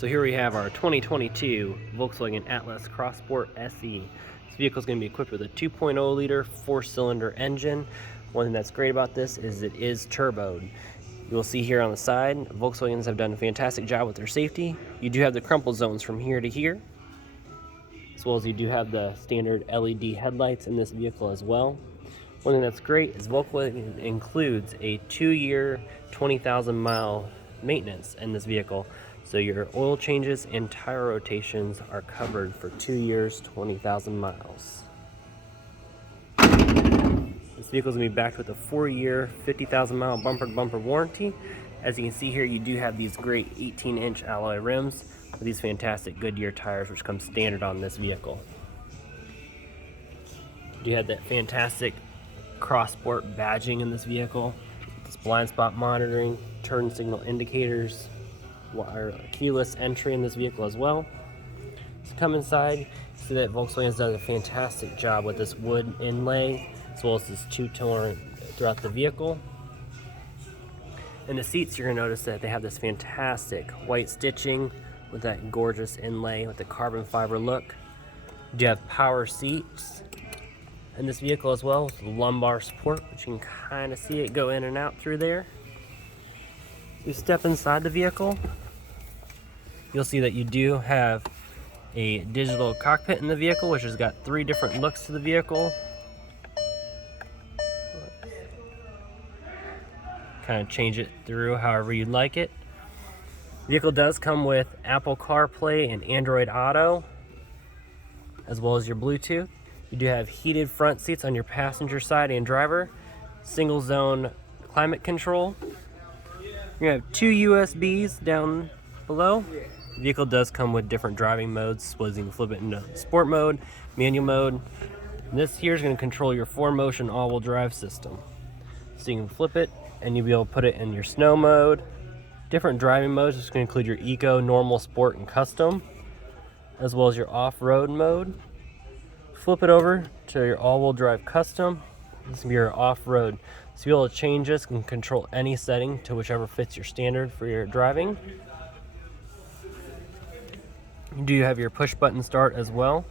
So here we have our 2022 Volkswagen Atlas Crossport SE. This vehicle is going to be equipped with a 2.0 liter 4-cylinder engine. One thing that's great about this is it is turboed. You will see here on the side, Volkswagens have done a fantastic job with their safety. You do have the crumple zones from here to here, as well as you do have the standard LED headlights in this vehicle as well. One thing that's great is Volkswagen includes a 2-year, 20,000 mile maintenance in this vehicle. So your oil changes and tire rotations are covered for 2 years, 20,000 miles. This vehicle is going to be backed with a 4-year, 50,000 mile bumper-to-bumper warranty. As you can see here, you do have these great 18-inch alloy rims with these fantastic Goodyear tires, which come standard on this vehicle. You do have that fantastic Crossport badging in this vehicle. This blind spot monitoring, turn signal indicators, keyless entry in this vehicle as well. So come inside, see that Volkswagen has done a fantastic job with this wood inlay, as well as this two-tone throughout the vehicle. In the seats, you're going to notice that they have this fantastic white stitching with that gorgeous inlay with the carbon fiber look. You do have power seats in this vehicle as well, with the lumbar support, which you can kind of see it go in and out through there. You step inside the vehicle, you'll see that you do have a digital cockpit in the vehicle, which has got 3 different looks to the vehicle. Kind of change it through however you'd like it. The vehicle does come with Apple CarPlay and Android Auto, as well as your Bluetooth. You do have heated front seats on your passenger side and driver, single zone climate control. You're going to have 2 USBs down below. The vehicle does come with different driving modes, so you can flip it into sport mode, manual mode. And this here is going to control your 4-motion all-wheel drive system. So you can flip it and you'll be able to put it in your snow mode. Different driving modes, it's going to include your eco, normal, sport, and custom, as well as your off-road mode. Flip it over to your all-wheel drive custom. This will be your off-road. So you'll be able to change this and control any setting to whichever fits your standard for your driving. You do have your push button start as well.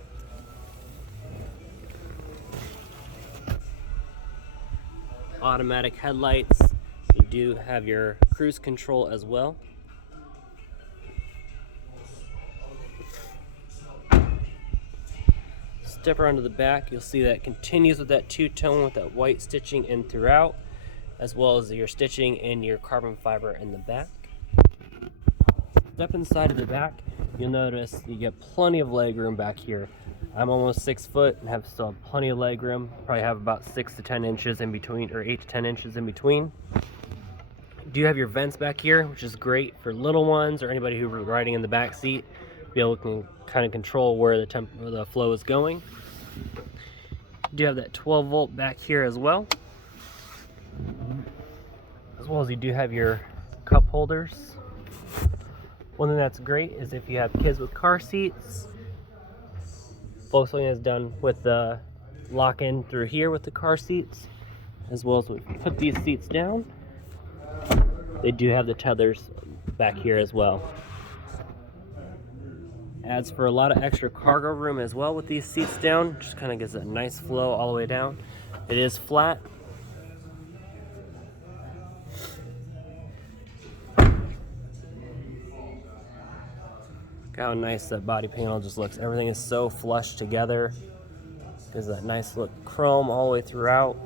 Automatic headlights. You do have your cruise control as well. Step around to the back, you'll see that it continues with that two-tone with that white stitching in throughout, as well as your stitching in your carbon fiber in the back. Step inside of the back, you'll notice you get plenty of leg room back here. I'm almost 6 foot and still have plenty of leg room. Probably have about 6 to 10 inches in between, or 8 to 10 inches in between. You do have your vents back here, which is great for little ones or anybody who's riding in the back seat. Be able to kind of control where the flow is going. You do have that 12 volt back here as well. As well as you do have your cup holders. One thing that's great is if you have kids with car seats, Volkswagen has done with the lock-in through here with the car seats, as well as we put these seats down. They do have the tethers back here as well. Adds for a lot of extra cargo room as well with these seats down. Just kind of gives a nice flow all the way down. It is flat. Look how nice that body panel just looks. Everything is so flush together. Gives that nice look chrome all the way throughout.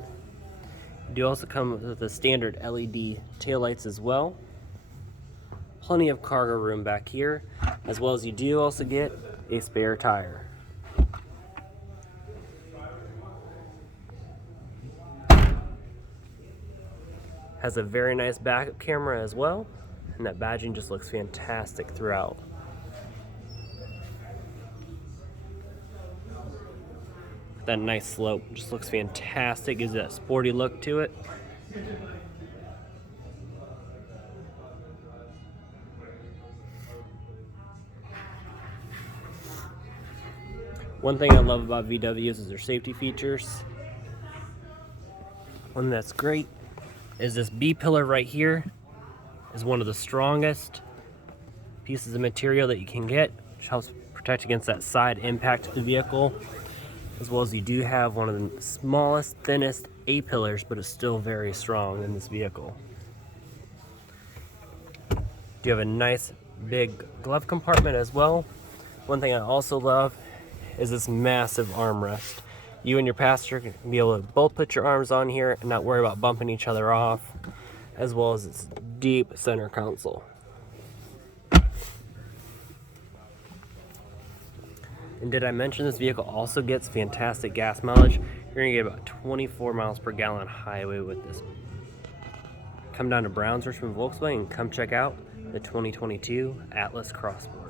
You do also come with the standard LED taillights as well. Plenty of cargo room back here, as well as you do also get a spare tire. Has a very nice backup camera as well, and that badging just looks fantastic throughout. That nice slope just looks fantastic, gives that sporty look to it. One thing I love about VWs is their safety features. One that's great is this B pillar right here is one of the strongest pieces of material that you can get, which helps protect against that side impact of the vehicle, as well as you do have one of the smallest, thinnest A-pillars, but it's still very strong in this vehicle. You have a nice big glove compartment as well. One thing I also love is this massive armrest. You and your passenger can be able to both put your arms on here and not worry about bumping each other off, as well as its deep center console. And did I mention this vehicle also gets fantastic gas mileage? You're gonna get about 24 miles per gallon highway with this. Come down to Brownsburg from Volkswagen and come check out the 2022 Atlas Crossbow.